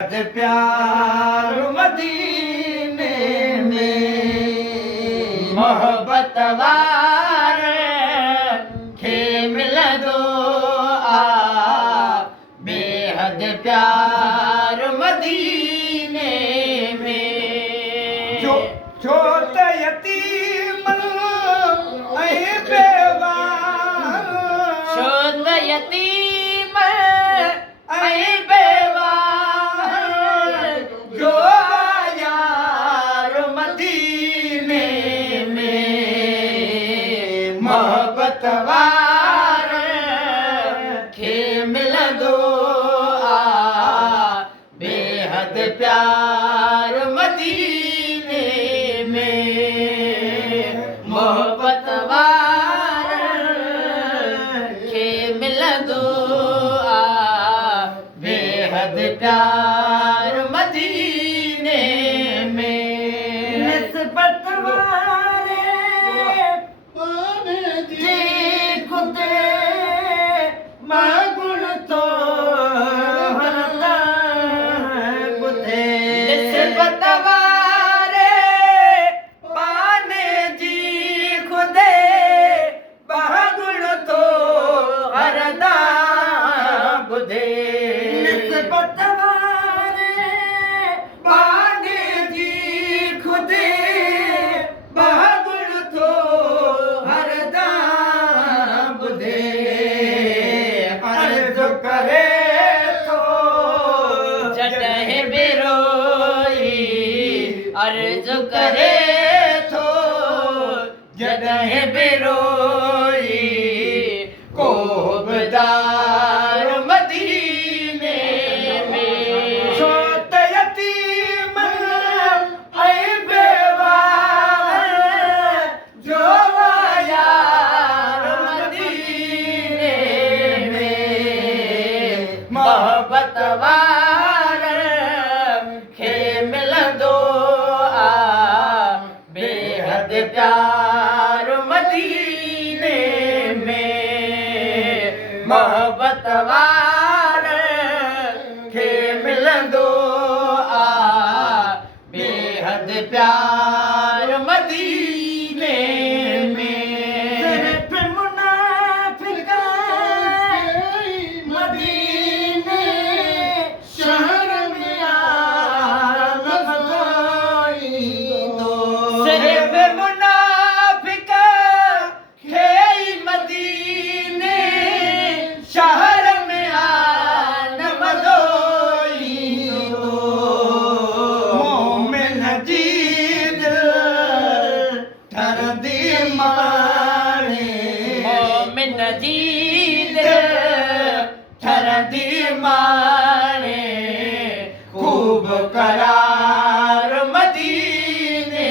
प्यार मदीने में मोहब्बत वार खे मिलंदो आ बेहद प्यार मदीने में छो त यतीम ऐं बेवा छो त यतीम ऐं बेवा जो यार मदीने में मोहब्बत वार खे मिलंदो आ बेहद प्यार मदीने में मोहब्बत वार खे मिलंदो आ बेहद प्यार मदीने में निस्बत वारे जी खुदे मागुण तो हरदा बुधे निस्बत वारे पाने जी खुदे मागुण तो हरदा बुधे निस्बत करे तो जॾहिं बेरोई अर्ज़ करे तो जॾहिं बेरोई को बदार मदीने में छो त यतीम ऐं बेवा जो यार मदीने में मोहब्बत वार खे मिलंदो आ बेहद प्यार मदीने में मोहब्बत वार खे मिलंदो आ बेहद प्यार मदीने में सिर्फ मुनाफिक मदीने शहर में आलम दो सिर्फ मुनाफिक खे मदीने शहर में आलम दोई मोमिन जी दिल ठरंदी माणे मोमिन जी दिल ठरंदी माणे खूब करार मदीने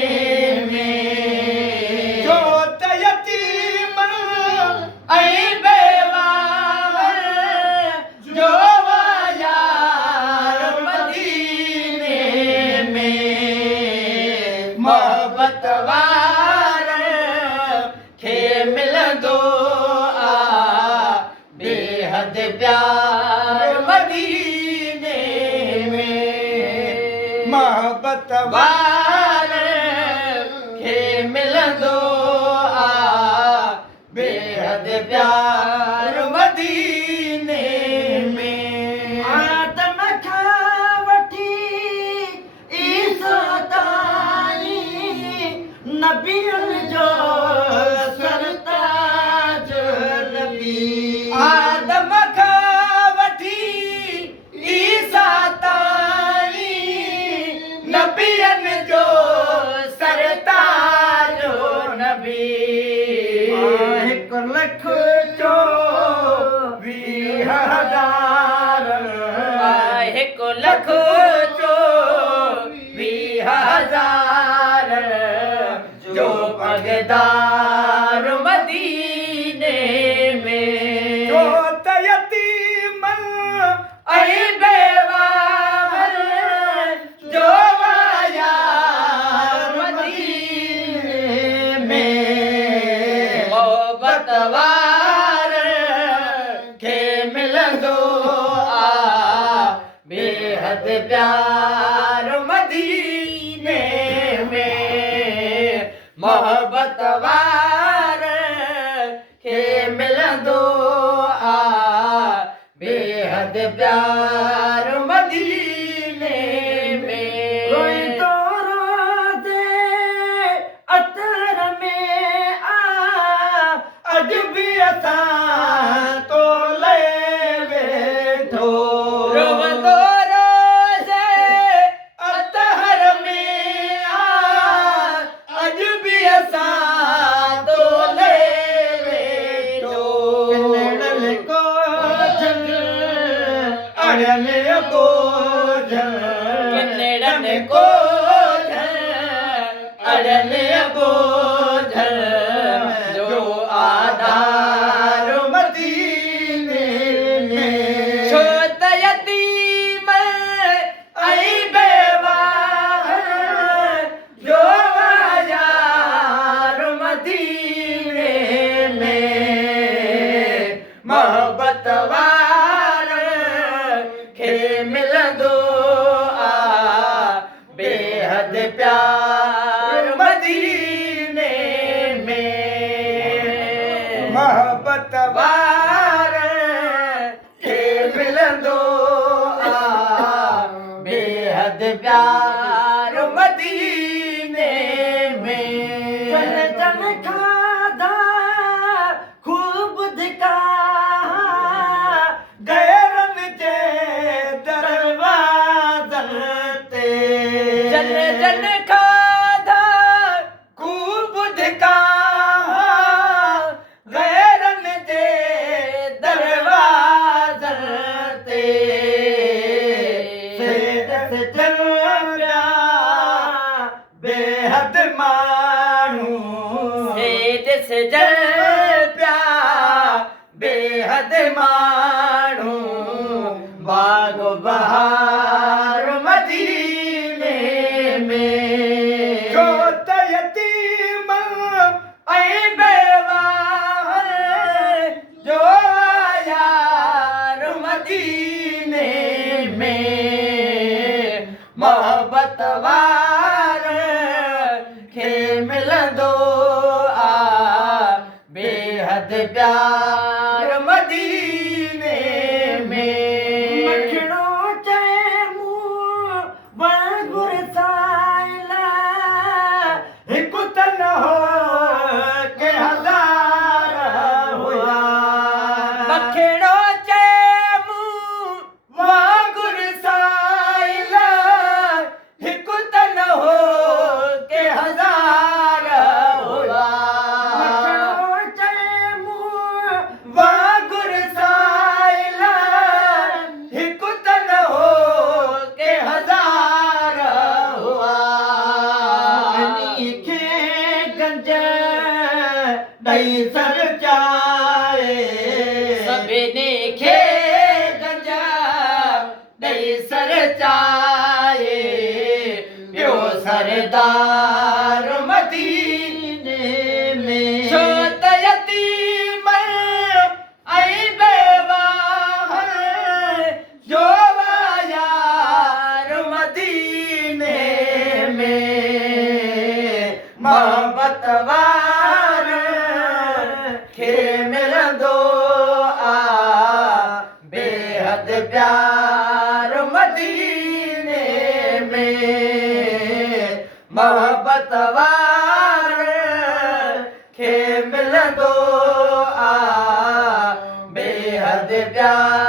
में जो त यतीम ऐं बेवा जो यार मदीने में मोहब्बत वार खे मिलंदो आ बेहद प्यार मदीने में मोहब्बत वार खे मिलंदो आ बेहद प्यार मदीने में आदम खां वठी ईसा ताईं नबियुनि जो सरताज नबी आदम खां वठी ईसा ताईं नबियुनि जो सरताज नबी 1,24,000 जो पगदार मदीने में जो त यतीम ऐं बेवा जो यार मदीने में मोहब्बत वार खे मिलंदो आ बेहद प्यार मदीने में मोहब्बत वार खे मिलंदो आ बेहद प्यार मदीने में रोई तो रोज़े अतर में आ अज भी असां तो ले वेठो रोवंदो रोज़े अतहर में आ अज भी असां तो ले वेठो किनड़ल को झल अड़ल को झल किनड़न को अड़न बोझल जो आधार मदीने में छो त यतीम ऐं बेवाह जो यार मदीने में मोहब्बत वार खे मिलंदो आ बेहद प्यार मदीने में मोहब्बत वार खे मिलंदो आ बेहद प्यार मदीने जन में जन खाधा खूब धिका गैरन जे दरवाज़न ते जन जन खाधा खूब धिका गैरन जे दरवाज़न ते से जलिया बेहद माण्हू ॾिस जल पिया बेहद माण्हू बाग़ बहार मदीने में जो त यतीम ऐं बेवाह जो यार मदीने में मोहब्बत वार खे मिलंदो आ बेहद प्यार मदीने में मखणो चए मूं वांगुर साइला हिकु त न हो के हज़ार हुआ मखणो चए मूं वांगुर साइला हिकु त न हो के हज़ार हुआ मखणो चए मूं वांगुर साइला हिकु त न हो के हज़ार हुआ अनी खे गंज ॾेई सर चाए सभिनी खे गंजा ॾेई सर चाए ॿियो सरदार मदीने में छो त यतीम ऐं बेवाह जो यार मदीने में मोहब्बत वार खे मिलंदो आ बेहद प्यार मदीने में मोहब्बत वार खे मिलंदो आ बेहद प्यार